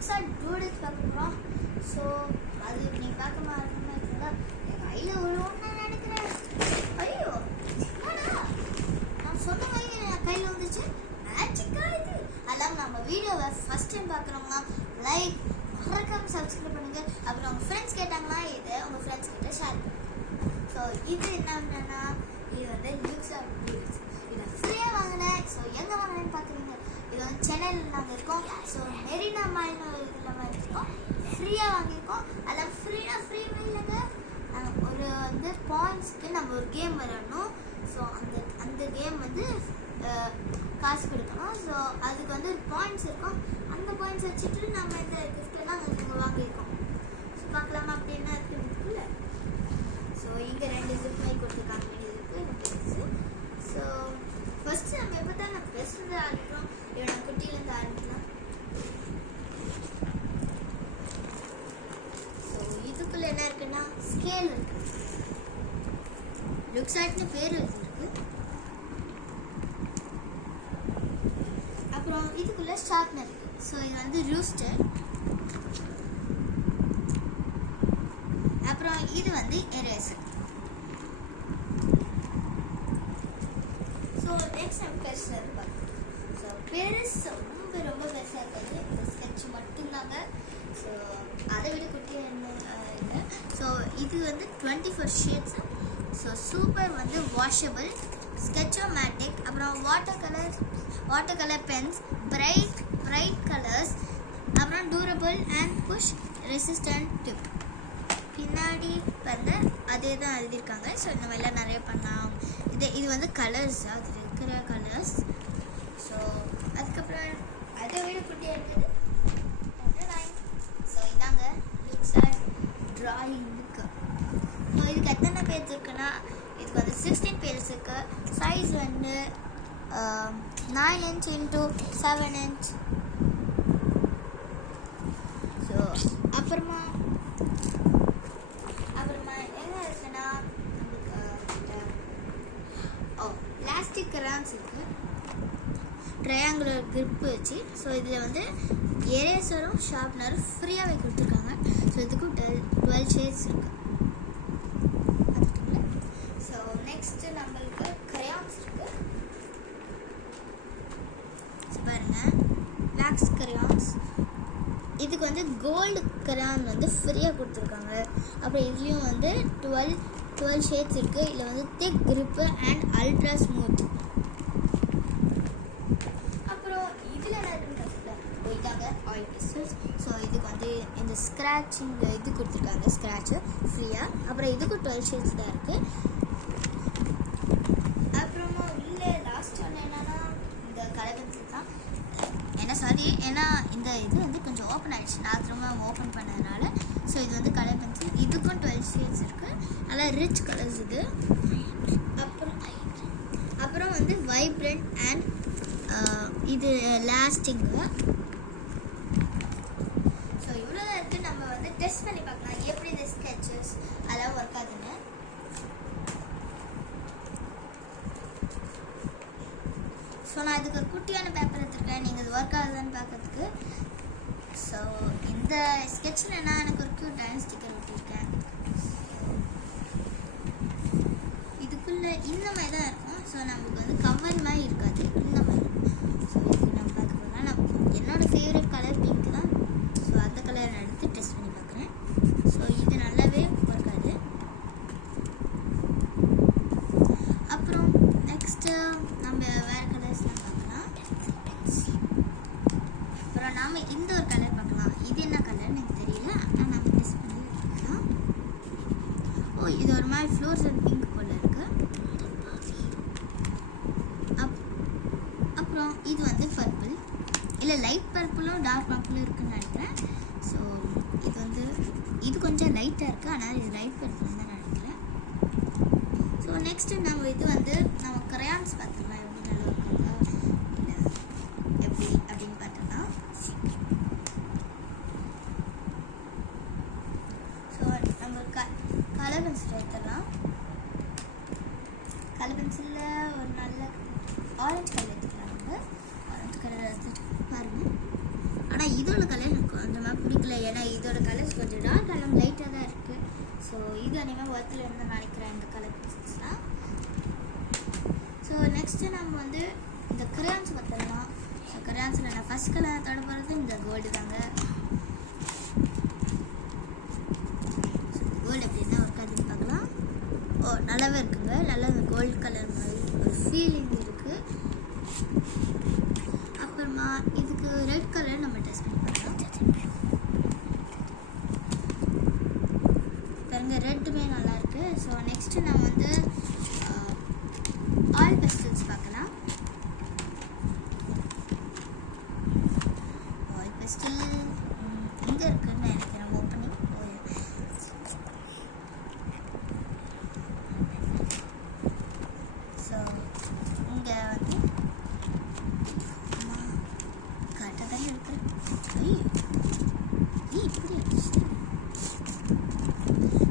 Looks add doodles பார்க்க போகிறோம். So அது நீங்கள் பார்க்க மாட்டோம்னா என் கையில் விழுவோம்னு நான் நினைக்கிறேன். ஐயோ நான் சொன்ன மாதிரி என் கையில் வந்துச்சு. மேஜிக்காக இது. அதெல்லாம் நம்ம வீடியோவை ஃபஸ்ட் டைம் பார்க்குறோம்னா லைக் மறக்காம சப்ஸ்கிரைப் பண்ணுங்கள். அப்புறம் உங்கள் ஃப்ரெண்ட்ஸ் கேட்டாங்கன்னா இதை உங்கள் ஃப்ரெண்ட்ஸ் கிட்ட ஷேர் பண்ணுங்கள். ஸோ இது என்னன்னா இது வந்து லுக்ஸ் ஆட் டூடில்ஸ். இதை ஃப்ரீயாக வாங்கினேன். ஸோ எங்கே வாங்கினேன்னு பார்க்குறீங்க. இது வந்து சென்னையில் நாங்கள் இருக்கோம். ஸோ மெரினா மால்னு ஒரு இதில் மாதிரி இருக்கோம். ஃப்ரீயாக வாங்கியிருக்கோம். அதெல்லாம் ஃப்ரீ இல்லைங்க. ஒரு வந்து பாயிண்ட்ஸ்க்கு நம்ம ஒரு கேம் விளையாடணும். ஸோ அந்த கேம் வந்து காசு கொடுக்கணும். ஸோ அதுக்கு வந்து பாயிண்ட்ஸ் இருக்கும். அந்த பாயிண்ட்ஸ் வச்சுட்டு நம்ம இந்த கிஃப்டெல்லாம் அங்கே வாங்கியிருக்கோம். ஸோ பார்க்கலாமா அப்படி என்ன இருக்குன்னு. ஸோ இங்கே 2 ஜிப் மாதிரி கொடுத்துருக்காங்க. இருக்குது. ஸோ ஃபஸ்ட்டு நம்ம எப்போ தான் நான் பெஸ்ட்டு ஆரம்பிக்கிறோம். இவனை குட்டியிலேருந்து ஆரம்பிக்கலாம். ஸோ இதுக்குள்ளே என்ன இருக்குன்னா ஸ்கேல் இருக்கு. லுக்ஸ் ஆட்னு பேர் இருக்கு. அப்புறம் இதுக்குள்ளே ஷார்ப்னர் இருக்கு. ஸோ இது வந்து ரூஸ்டர். அப்புறம் இது வந்து எரேசர். ஸோ நெக்ஸ்ட் நம்ம பெருசாக இருப்பாங்க. ஸோ பெருசு ரொம்ப பெருசாக இருக்காது. இந்த ஸ்கெட்ச் மட்டும்தாங்க. ஸோ அதை விட குட்டியாக என்ன இல்லை. ஸோ இது வந்து 24 ஷேட்ஸ். ஸோ சூப்பர் வந்து வாஷபிள், ஸ்கெட்சோமேட்டிக், அப்புறம் water colour pens, bright colours, அப்புறம் durable and push resistant tip. பின்னாடி வந்து அதே தான் எழுதியிருக்காங்க. ஸோ இந்த மாதிரிலாம் நிறைய பண்ணலாம். இது வந்து கலர்ஸ், அது இருக்கிற கலர்ஸ். ஸோ அதுக்கப்புறம் அதை விட குட்டியாக இருக்குது. ஸோ இதாங்க looks art drawing book. So இதுக்கு எத்தனை பேஜ் இருக்குன்னா இதுக்கு வந்து 16 பேஜஸ் இருக்குது. சைஸ் வந்து 9 inch into 7 inch. ஸோ அப்புறமா என்ன இருக்குன்னா பிளாஸ்டிக் கிரான்ஸ் இருக்குது. ட்ரையாங்குலர் கிரிப் வச்சு. ஸோ இதில் வந்து எரேசரும் ஷார்ப்னரும் ஃப்ரீயாகவே கொடுத்துருக்காங்க. ஸோ இதுக்கும் 12 ஷேட்ஸ் இருக்குது. ஸோ நெக்ஸ்ட்டு நம்மளுக்கு கிரையான்ஸ் இருக்குது. ஸோ பாருங்கள் பிளாக்ஸ் கிரையான்ஸ். இதுக்கு வந்து கோல்டு கிரையான் வந்து ஃப்ரீயாக கொடுத்துருக்காங்க. அப்புறம் இதுலேயும் வந்து 12 ஷேட்ஸ் இருக்குது. இதில் வந்து திக் கிரிப்பு அண்ட் அல்ட்ரா ஸ்மூத். அப்புறம் இதில் என்ன இருக்குன்னு இதாங்க ஆயில் பிஸ்டல்ஸ். ஸோ இதுக்கு வந்து இந்த ஸ்க்ராட்சிங் இது கொடுத்துருக்காங்க, ஸ்க்ராட்சு ஃப்ரீயாக. அப்புறம் இதுக்கும் 12 ஷேட்ஸ் தான் இருக்குது. அப்புறமா இல்லை லாஸ்ட் ஒன்று என்னென்னா இந்த கலர் பென்சில் தான். ஏன்னா இந்த இது வந்து கொஞ்சம் ஓப்பன் ஆகிடுச்சு. நான் திரும்ப ஓப்பன் பண்ணதுனால. ஸோ இது வந்து கலர் பென்சில். இதுக்கும் 12 ஷேட்ஸ் இருக்குது. நல்லா ரிச் கலர்ஸ் இது. அப்புறம் வந்து வைப்ரண்ட் அண்ட் இது லாஸ்டிங்கு. ஸோ இவ்வளோ இருக்குது. நம்ம வந்து டெஸ்ட் பண்ணி பார்க்கலாம் எப்படி இந்த ஸ்கெட்சஸ் அதெல்லாம் ஒர்க் ஆகுதுன்னு. ஸோ நான் இதுக்கு குட்டியான பேப்பர் எடுத்துருக்கேன். நீங்கள் இது ஒர்க் ஆகுதுன்னு பார்க்கறதுக்கு. ஸோ இந்த ஸ்கெட்சில் நான் எனக்கு ஒரு க்யூட் டைம் ஸ்டிக்கர் ஒட்டியிருக்கேன். இதுக்குள்ளே இந்த மாதிரி தான் இருக்கும். ஸோ நமக்கு வந்து கவர் மாதிரி இருக்காது, இந்த மாதிரி. ஸோ இதுக்கு நம்ம பார்க்க போனால் என்னோடய ஃபேவரட் கலர் பிங்க் தான். ஸோ அந்த கலரை நான் எடுத்து டெஸ்ட் பண்ணி பார்க்குறேன். ஸோ இது நல்லாவே ஒர்க் ஆகுது. அப்புறம் நெக்ஸ்ட்டு நம்ம வேறு கலர்ஸ்லாம் பார்க்கலாம். அப்புறம் நாம் இந்த ஒரு கலர் பார்க்கலாம். இது என்ன கலர்னு எனக்கு தெரியல. ஆனால் நம்ம டெஸ்ட் பண்ணி பார்க்கலாம். இது ஒரு மாதிரி ஃப்ளோர்ஸ் அண்ட் பிங்க் போல் இருக்குது. அப்புறம் இது வந்து பர்பிள். இல்லை லைட் பர்பிளும் டார்க் பர்பிளும் இருக்குதுன்னு நினைக்கிறேன். ஸோ இது வந்து இது கொஞ்சம் லைட்டாக இருக்குது. ஆனால் இது லைட் பர்பிள் தான் நினைக்கிறேன். ஸோ நெக்ஸ்ட்டு நம்ம இது வந்து நம்ம கிரையான்ஸ் பார்த்துக்கலாம். எப்படி நல்லா இருக்குங்களா இல்லை எப்படி அப்படின்னு பார்த்தோம்னா ஸோ நம்ம கலர் பென்சில் எடுத்துடலாம். கலர் பென்சிலில் ஒரு நல்ல ஆரஞ்சு கலர் எடுத்துக்கலாம். ஆரஞ்சு கலர் எடுத்துட்டு பாருங்கள். ஆனால் இதோட கலர் எனக்கு கொஞ்சமாக பிடிக்கல, ஏன்னா இதோட கலர்ஸ் கொஞ்சம் டார்க் கலர் லைட்டாக தான் இருக்குது. ஸோ இது அனிமேல் ஒர்த்தில் இருந்து நினைக்கிறேன் இந்த கலர் பிடிச்சிச்சுன்னா. ஸோ நெக்ஸ்ட்டு நம்ம வந்து இந்த கிரையான்ஸ் பார்த்துடலாம். ஸோ கிரையான்ஸில் நான் ஃபஸ்ட் கலர் தொட போகிறது இந்த கோல்டு தாங்க. கோல்டு எப்படின்னா இருக்காதுன்னு பார்க்கலாம். ஓ நல்லாவே இருக்குங்க, நல்லா இந்த கோல்டு கலர் மாதிரி ஒரு ஃபீலிங் இருக்குது. அப்புறமா இதுக்கு ரெட் கலர் நம்ம டெஸ்ட் பண்ணி பார்க்கலாம். பாருங்க ரெட்டுமே நல்லா இருக்கு. ஸோ நெக்ஸ்ட்டு நம்ம வந்து ஆயில் பெஸ்டல்ஸ் பார்க்கலாம். ஆயில் பெஸ்டல் எங்கே இருக்குன்னு எனக்கு நம்ம ஓப்பன் பண்ணி ஸோ இங்கே வந்து கரெக்டாக இருக்கிறேன். இப்படி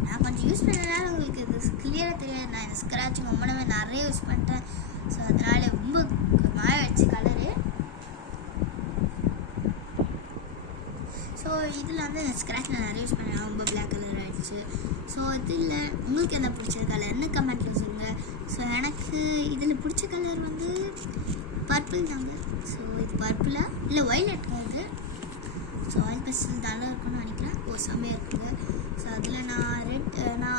நான் கொஞ்சம் யூஸ் பண்ணனால உங்களுக்கு இது கிளியராக தெரியாது. நான் இந்த ஸ்க்ராட்ச் ரொம்பவே நிறைய யூஸ் பண்ணிட்டேன். ஸோ அதனால ரொம்ப மாய வச்சு கலரு. ஸோ இதில் வந்து இந்த ஸ்க்ராட்ச் நான் நிறைய யூஸ் பண்ணேன், ரொம்ப பிளாக் கலர் ஆகிடுச்சு. ஸோ இதில் உங்களுக்கு என்ன பிடிச்ச கலர்னு கமெண்ட்டில் சொல்லுங்கள். ஸோ எனக்கு இதில் பிடிச்ச கலர் வந்து பர்பிள் தாங்க. ஸோ இது பர்பிளா இல்லை வயலட்டுங்க இது. ஸோ ஆயில் பெஸ்டல் நல்லா இருக்குன்னு நினைக்கிறேன். செம்மையாக இருக்குங்க. ஸோ அதில் நான்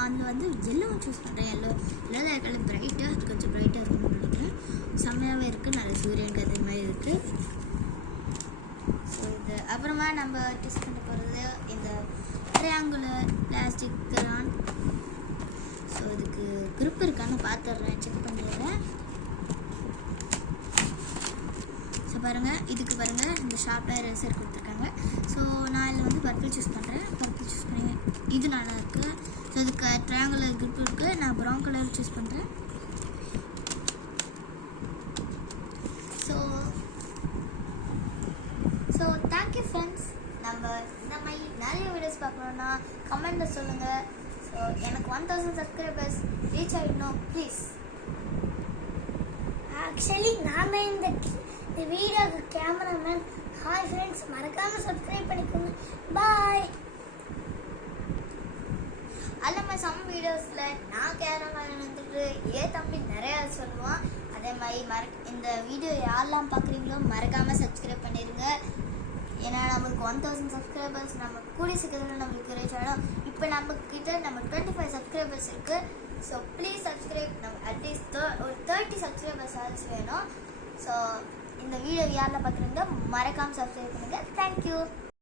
அதில் வந்து எல்லோ சூஸ் பண்ணுறேன். எல்லோ தான் கலர் பிரைட்டாக கொஞ்சம் பிரைட்டாக இருக்கும்னு நினைக்கிறேன். செம்மையாகவே இருக்குது, நல்ல சூரியன் கதை மாதிரி இருக்குது. ஸோ இது அப்புறமா நம்ம டெஸ்ட் பண்ண போகிறது இந்த ட்ரையாங்குலர் பிளாஸ்டிக் கிரான். ஸோ இதுக்கு grip இருக்கான்னு பார்த்துட்றேன், செக் பண்ணிடுறேன். ஸோ பாருங்கள், இதுக்கு பாருங்கள் இந்த ஷார்ப்பாக ரேசர் கொடுத்துருக்காங்க. ஸோ நான் இதில் வந்து பர்பிள் சூஸ் பண்ணுறேன். பர்பிள் சூஸ் பண்ணி இது நல்லா இருக்குது. ஸோ இதுக்கு ட்ரையாங்குலர் grip இருக்குது. நான் ப்ரௌன் கலர் சூஸ் பண்ணுறேன். So thank you friends. நம்ம இந்த மாதிரி நிறைய வீடியோஸ் பார்க்கணுன்னா கமெண்ட்டில் சொல்லுங்கள். ஸோ எனக்கு 1000 சப்ஸ்கிரைபர்ஸ் ரீச் ஆகிடணும் ப்ளீஸ். ஆக்சுவலி நான் தான் இந்த வீடியோக்கு கேமராமேன். ஹாய் ஃப்ரெண்ட்ஸ், மறக்காமல் சப்ஸ்கிரைப் பண்ணிக்கோங்க. பாய். அந்த சம் வீடியோஸில் நான் கேமராமேன் வந்துட்டு தம்பி நிறையா சொல்லுவான். அதே மாதிரி இந்த வீடியோ யாரெல்லாம் பார்க்குறீங்களோ மறக்காமல் சப்ஸ்கிரைப் பண்ணிடுங்க. ஏன்னா நம்மளுக்கு 1000 சப்ஸ்கிரைபர்ஸ் நம்ம கூடிய சீக்கிரத்தில் நம்மளுக்கு ரீச் ஆகிடும். இப்போ நம்மக்கிட்ட 25 சப்ஸ்கிரைபர்ஸ் இருக்குது. So please subscribe. நம்ம அட்லீஸ்ட் ஒரு 30 சப்ஸ்கிரைபர்ஸ் ஆச்சு வேணும். ஸோ இந்த வீடியோ யாரெல்லாம் பார்க்குறீங்களோ மறக்காமல் சப்ஸ்கிரைப் பண்ணுங்கள். தேங்க்யூ.